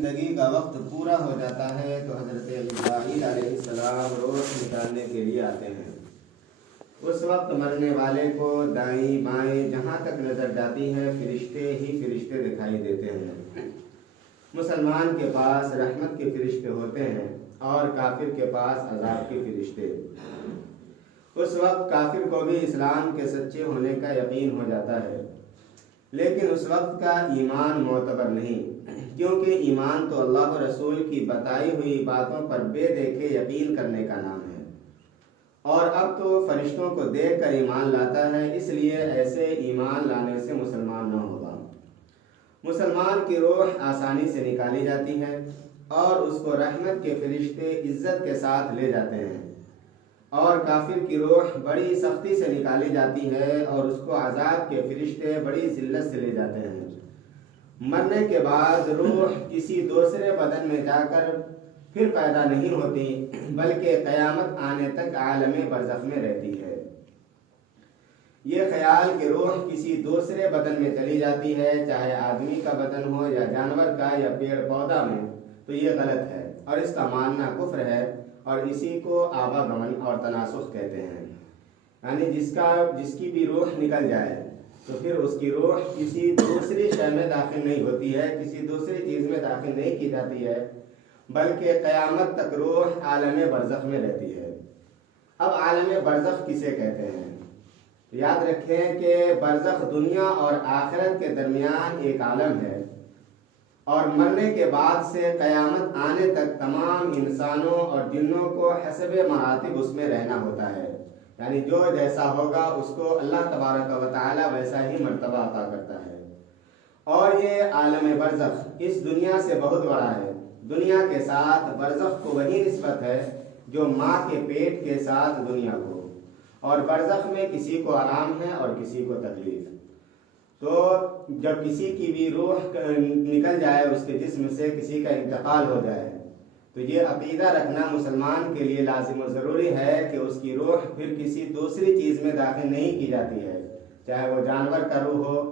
زندگی کا وقت پورا ہو جاتا ہے تو حضرت اسماعیل علیہ السلام روح نکالنے کے لیے آتے ہیں۔ اس وقت مرنے والے کو دائیں بائیں جہاں تک نظر جاتی ہے فرشتے ہی فرشتے دکھائی دیتے ہیں۔ مسلمان کے پاس رحمت کے فرشتے ہوتے ہیں اور کافر کے پاس عذاب کے فرشتے۔ اس وقت کافر کو بھی اسلام کے سچے ہونے کا یقین ہو جاتا ہے، لیکن اس وقت کا ایمان معتبر نہیں، کیونکہ ایمان تو اللہ و رسول کی بتائی ہوئی باتوں پر بے دیکھے یقین کرنے کا نام ہے، اور اب تو فرشتوں کو دیکھ کر ایمان لاتا ہے، اس لیے ایسے ایمان لانے سے مسلمان نہ ہوگا۔ مسلمان کی روح آسانی سے نکالی جاتی ہے اور اس کو رحمت کے فرشتے عزت کے ساتھ لے جاتے ہیں، اور کافر کی روح بڑی سختی سے نکالی جاتی ہے اور اس کو عذاب کے فرشتے بڑی ذلت سے لے جاتے ہیں۔ مرنے کے بعد روح کسی دوسرے بدن میں جا کر پھر پیدا نہیں ہوتی، بلکہ قیامت آنے تک عالم برزخ میں رہتی ہے۔ یہ خیال کہ روح کسی دوسرے بدن میں چلی جاتی ہے، چاہے آدمی کا بدن ہو یا جانور کا یا پیڑ پودا میں، تو یہ غلط ہے اور اس کا ماننا کفر ہے، اور اسی کو آواگمن اور تناسخ کہتے ہیں۔ یعنی جس کی بھی روح نکل جائے تو پھر اس کی روح کسی دوسری شے میں داخل نہیں ہوتی ہے، کسی دوسری چیز میں داخل نہیں کی جاتی ہے، بلکہ قیامت تک روح عالم برزخ میں رہتی ہے۔ اب عالم برزخ کسے کہتے ہیں؟ یاد رکھیں کہ برزخ دنیا اور آخرت کے درمیان ایک عالم ہے، اور مرنے کے بعد سے قیامت آنے تک تمام انسانوں اور جنوں کو حسب مراتب اس میں رہنا ہوتا ہے، یعنی جو جیسا ہوگا اس کو اللہ تبارک و تعالی ویسا ہی مرتبہ عطا کرتا ہے۔ اور یہ عالم برزخ اس دنیا سے بہت بڑا ہے۔ دنیا کے ساتھ برزخ کو وہی نسبت ہے جو ماں کے پیٹ کے ساتھ دنیا کو، اور برزخ میں کسی کو آرام ہے اور کسی کو تکلیف۔ تو جب کسی کی بھی روح نکل جائے، اس کے جسم سے کسی کا انتقال ہو جائے، تو یہ عقیدہ رکھنا مسلمان کے لیے لازم و ضروری ہے کہ اس کی روح پھر کسی دوسری چیز میں داخل نہیں کی جاتی ہے، چاہے وہ جانور کا روح ہو،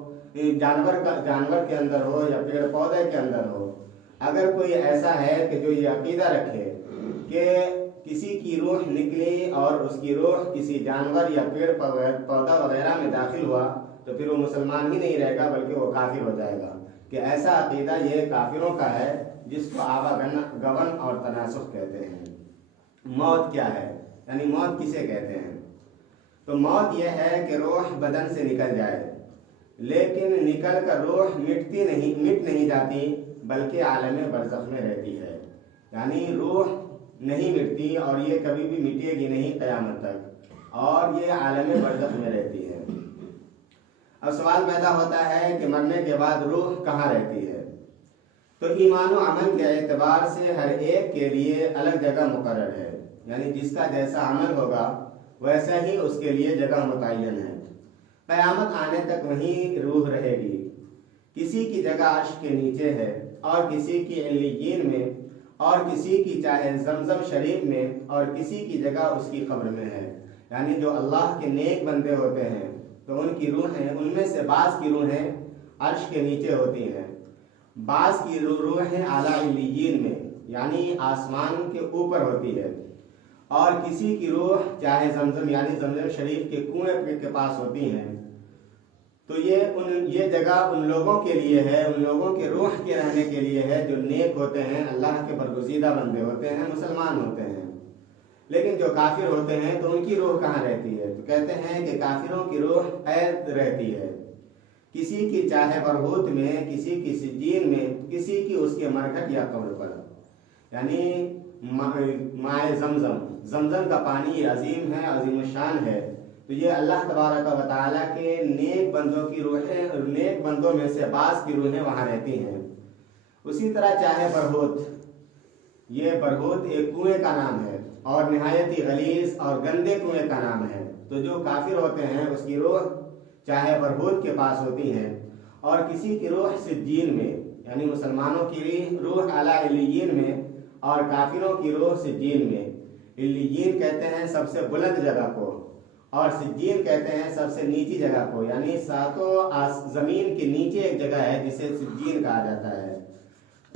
جانور کے اندر ہو یا پیڑ پودے کے اندر ہو۔ اگر کوئی ایسا ہے کہ جو یہ عقیدہ رکھے کہ کسی کی روح نکلی اور اس کی روح کسی جانور یا پیڑ پودا وغیرہ میں داخل ہوا، تو پھر وہ مسلمان ہی نہیں رہے گا بلکہ وہ کافر ہو جائے گا، کہ ایسا عقیدہ یہ کافروں کا ہے جس کو آواگمن اور تناسخ کہتے ہیں۔ موت کیا ہے؟ یعنی موت کسے کہتے ہیں؟ تو موت یہ ہے کہ روح بدن سے نکل جائے، لیکن نکل کر روح مٹ نہیں جاتی بلکہ عالم برزخ میں رہتی ہے، یعنی روح نہیں مٹتی اور یہ کبھی بھی مٹے گی نہیں قیامت تک، اور یہ عالم برزخ میں رہتی ہے۔ اب سوال پیدا ہوتا ہے کہ مرنے کے بعد روح کہاں رہتی ہے؟ تو ایمان و عمل کے اعتبار سے ہر ایک کے لیے الگ جگہ مقرر ہے، یعنی جس کا جیسا عمل ہوگا ویسا ہی اس کے لیے جگہ متعین ہے۔ قیامت آنے تک وہیں روح رہے گی۔ کسی کی جگہ عرش کے نیچے ہے، اور کسی کی علیین میں، اور کسی کی چاہے زمزم شریف میں، اور کسی کی جگہ اس کی قبر میں ہے۔ یعنی جو اللہ کے نیک بندے ہوتے ہیں تو ان کی روحیں، ان میں سے بعض کی روحیں عرش کے نیچے ہوتی ہیں، بعض کی روحیں اعلیٰ علیین میں یعنی آسمان کے اوپر ہوتی ہے، اور کسی کی روح چاہے زمزم یعنی زمزم شریف کے کنویں کے پاس ہوتی ہیں۔ تو یہ جگہ ان لوگوں کے لیے ہے، ان لوگوں کے روح کے رہنے کے لیے ہے جو نیک ہوتے ہیں، اللہ کے برگزیدہ بندے ہوتے ہیں، مسلمان ہوتے ہیں۔ لیکن جو کافر ہوتے ہیں تو ان کی روح کہاں رہتی ہے؟ تو کہتے ہیں کہ کافروں کی روح قید رہتی ہے، کسی کی چاہے برہوت میں، کسی کی سجین میں، کسی کی اس کے مرکٹ یا قبر پر۔ یعنی مائے زمزم کا پانی عظیم ہے، عظیم الشان ہے، تو یہ اللہ تبارک و تعالیٰ کے نیک بندوں کی روحیں، نیک بندوں میں سے بعض کی روحیں وہاں رہتی ہیں۔ اسی طرح چاہے برہوت، یہ برہوت ایک کنویں کا نام ہے اور نہایت ہی غلیظ اور گندے کنویں کا نام ہے، تو جو کافر ہوتے ہیں اس کی روح چاہے برہوت کے پاس ہوتی ہیں، اور کسی کی روح سجین میں، یعنی مسلمانوں کی روح اعلیٰ علیین میں اور کافروں کی روح سجین میں۔ علیین کہتے ہیں سب سے بلند جگہ کو، اور سجین کہتے ہیں سب سے نیچی جگہ کو، یعنی ساتوں زمین کے نیچے ایک جگہ ہے جسے سجین کہا جاتا ہے۔